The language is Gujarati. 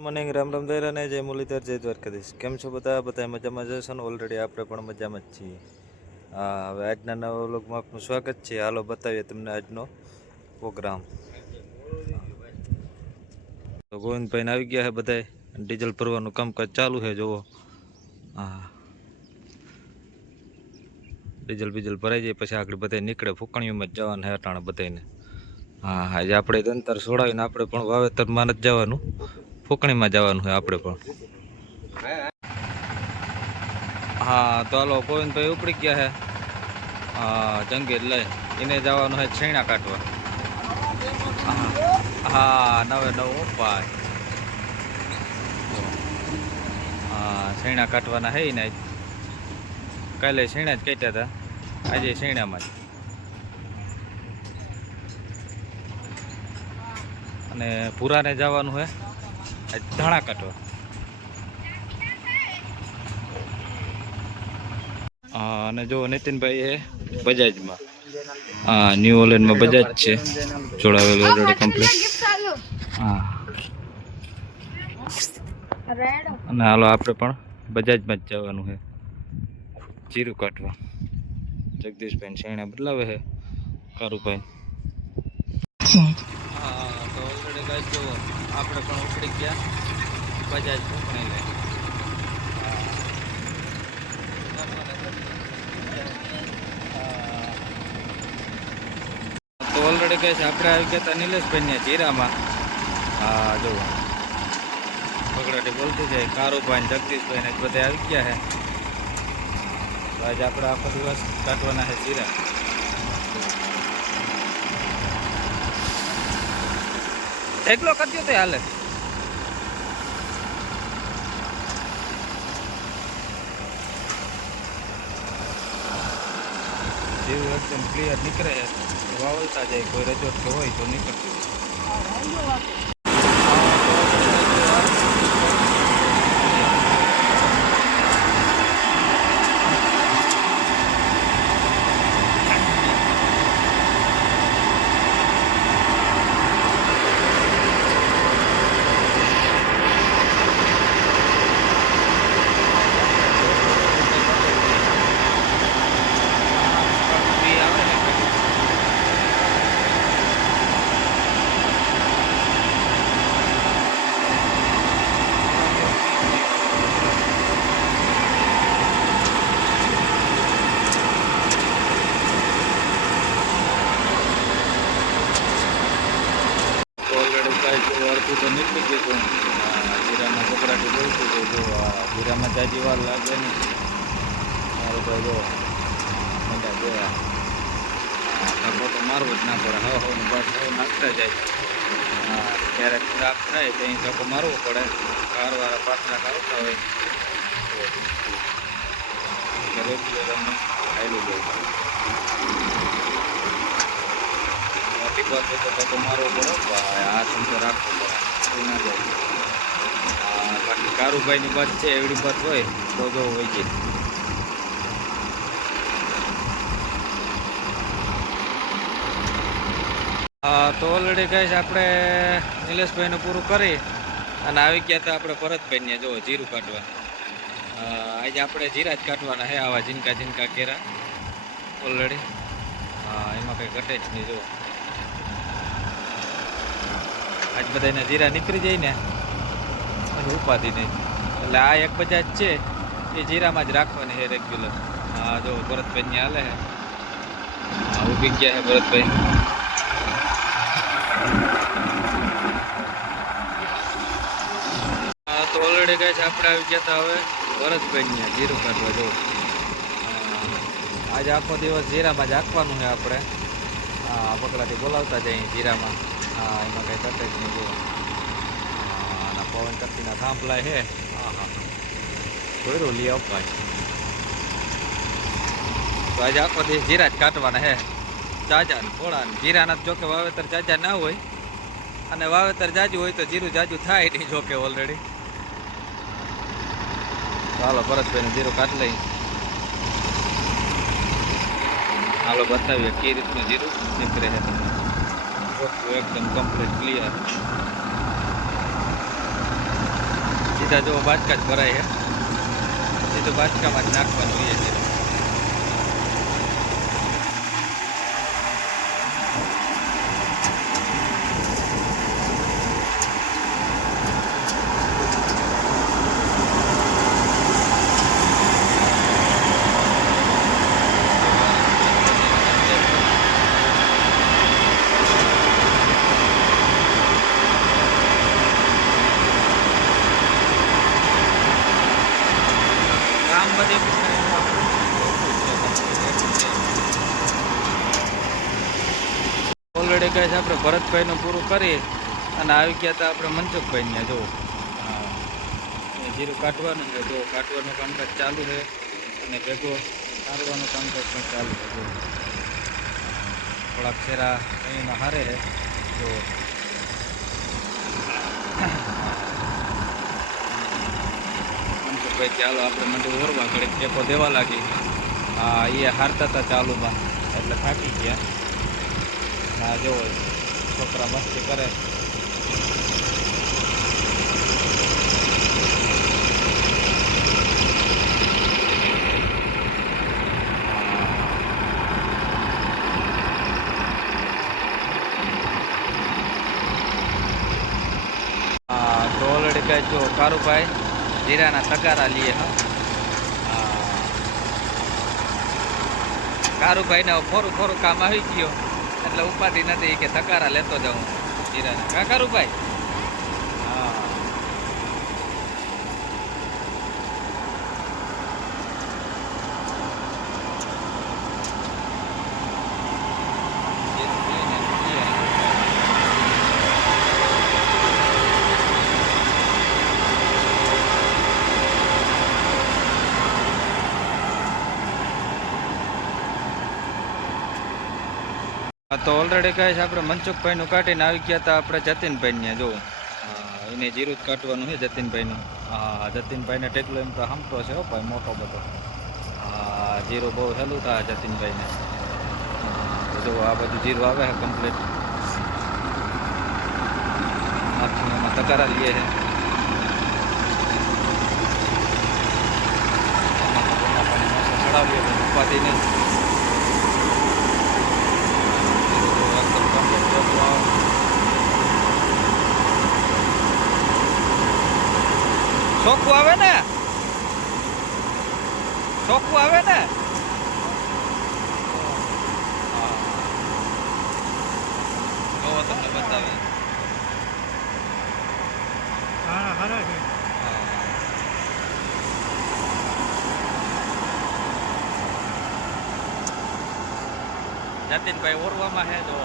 મોર્નિંગ રામ રામ દૈરા અને જય મુરલીધર, જય દ્વારકાધીશ. કેમ છો બધા? બધા મજામાં જશો ને? ઓલરેડી આપણે પણ મજામાં જ છીએ. હા, હવે આજના નવા વ્લોગમાં આપનું સ્વાગત છે. હાલો, બતાવીએ તમને આજનો પ્રોગ્રામ. તો ગોવિંદભાઈને આવી ગયા છે બધાય. ડીઝલ ભરવાનું કામકાજ ચાલુ છે, જુઓ. હા. ડીઝલ બીજલ ભરાઈ જાય, પછી આગળ બધા નીકળે. ફૂકણીઓમાં જ જવાનું છે અટાણે બધાને હા, આજે આપણે દંતર છોડાવીને આપણે પણ વાવેતરમાં જ જવાનું. ફૂકણીમાં જવાનું છે આપણે પણ. હા, તો હાલો ગોવિંદભાઈ ઉપડી ગયા હે. હા, જંગીર લઈ. એને જવાનું છે છીણા કાઢવા. હા નવે નવ ઉપાય હા, છીણા કાઢવાના હે ને. કાલે છીણા જ કાઢ્યા હતા આજે છીણામાં જ. અને પુરાને જવાનું આજ ધાણા હા અને જો નીતિનભાઈ એ બજાજમાં. હા ન્યૂ ઓલેન્ડમાં બજાજ છે. જોડાવેલું કમ્પ્લીટ હા. અને હાલો આપણે પણ બજાજમાં જ જવાનું છે. જીરું કાઢવા. જગદીશભાઈ શેણા બદલાવે છે. કારુભાઈ. તો ઓલરેડી ગાય જો આપણે પણ ઉપડી ગયા. બજાજ ફૂંકણી લઈ. તો ઓલરેડી કહે છે, આપણે આવી ગયા હતા નિલેશભાઈ જીરામાં. હા જો પગડાટી બોલતી જાય. કારુભાઈ ને જગદીશભાઈ ને બધા આવી ગયા છે. તો આજે આપણે આખો દિવસ કાઢવાના છે જીરા. એકલો કરજો તો હાલે. જેવું એકદમ ક્લિયર નીકળે છે વાવલતા જાય, કોઈ રજોટ કે હોય તો નીકળતું આવે ને ઓલરેડી કાંઈ તો નીકળી ગયું આ જીરામાં કપડાથી બોલતું તો જો જીરામાં જાજી વાર લાગે ને મારો ભાઈ જો મંડા ગયા ધક્કો તો મારવો જ ના પડે હવે હવે બસ હવે નાખતા જાય ક્યારેક ખરાબ થાય તો અહીં મારવો પડે કારવાળા પાછળ આવતા હોય રેગ્યુલર અમને ખાયેલું મોટી વાત તો ધક્કો મારવો પડે હાથ ઊંચો રાખવો એવું ના જાય બાકી કારુભાઈની બસ છે, એવડી બસ હોય તો જો હોય છે. તો ઓલરેડી કહીશ આપણે નિલેશભાઈનું પૂરું કરી અને આવી ગયા તો આપણે ભરતભાઈને જો જીરું કાઢવા. આજે આપણે જીરા જ કાઢવાના હે આવા જીનકા જીનકા કેરા ઓલરેડી એમાં કંઈ ઘટે જ નહીં જો આજ બધાને જીરા નીકળી જાય ને અને ઉપાધિ નહીં. એટલે આ એક બજાજ છે, એ જીરામાં જ રાખવાની છે રેગ્યુલર હા જો ભરતભાઈ ને હાલે છે. ઊભી ગયા છે ભરતભાઈ. તો ઓલરેડી કહે છે આપણે આવી ગયા હતા હવે ભરતભાઈ ને જીરું કાઢવા. જો આજે આખો દિવસ જીરામાં જ રાખવાનું છે આપણે. હા બકડાથી બોલાવતા જાય જીરામાં હા એમાં કંઈ તકે જ નહીં જોવા. પવન કરતીના થાંભલા છે. હા હા. જોયું લઈ આવવા તો આજે આખો દિવસ જીરા જ કાઢવાના હે જાજા ને ફોળા ને. જીરાના જોકે વાવેતર જાજા ના હોય. અને વાવેતર જાજુ હોય તો જીરું જાજુ થાય નહીં જોકે ઓલરેડી ચાલો ભરતભાઈ જીરું કાઢ લઈ હાલો બતાવીએ, કઈ રીતનું જીરું નીકળે છે? એકદમ કમ્પ્લીટ ક્લિયર સીધા જો બાચકા જ ભરાય છે. સીધું બાચકામાં જ નાખવાનું હોય છે કામ બધી છે આપણે ભરતભાઈનું પૂરું કરી અને આવી ગયા હતા આપણે મનસુખભાઈને જો જીરું કાઢવાનું છે જો કાઢવાનું કામકાજ ચાલુ છે અને ભેગો સારવાનું કામકાજ પણ ચાલુ છે જો થોડાક શેરા અહીંના હારે છે જો મનસુખભાઈ ચાલો આપણે મંડળ ઓરવા ઘડીક ટેકો દેવા લાગી. હા એ હારતા હતા ચાલુમાં, એટલે થાકી ગયા. હા જોવો છોકરા મસ્તી કરે. ઓલરેડી જો કારુભાઈ જીરાના સગારા લઈએ હા. કારુભાઈને ફોરું થોડું કામ આવી ગયો. એટલે ઉપાધિ નથી કે તગારા લેતો જાઉં હીરાના. કા કારુભાઈ હા હા તો ઓલરેડી કહે છે આપણે મનસુખભાઈનું કાઢીને આવી ગયા હતા આપણે જતીનભાઈને જો. જોવું એને જીરું જ કાઢવાનું છે જતીનભાઈનું. હા, જતીનભાઈને ટેકલો એમ તો હમતો છે હો ભાઈ, મોટો બધો. હા, જીરું બહુ સહેલું થાય જતીનભાઈને. જો આ બધું જીરું આવે છે કમ્પ્લીટ આખું એમાં તકારા લઈએ છે ચડાવીએ ઉપાધિ નહીં. ચોખ્ખું આવે ને? ચોખ્ખું આવે ને? જોવો તમને બતાવે હા. હારા છે જતીનભાઈ ઓરવામાં હે જો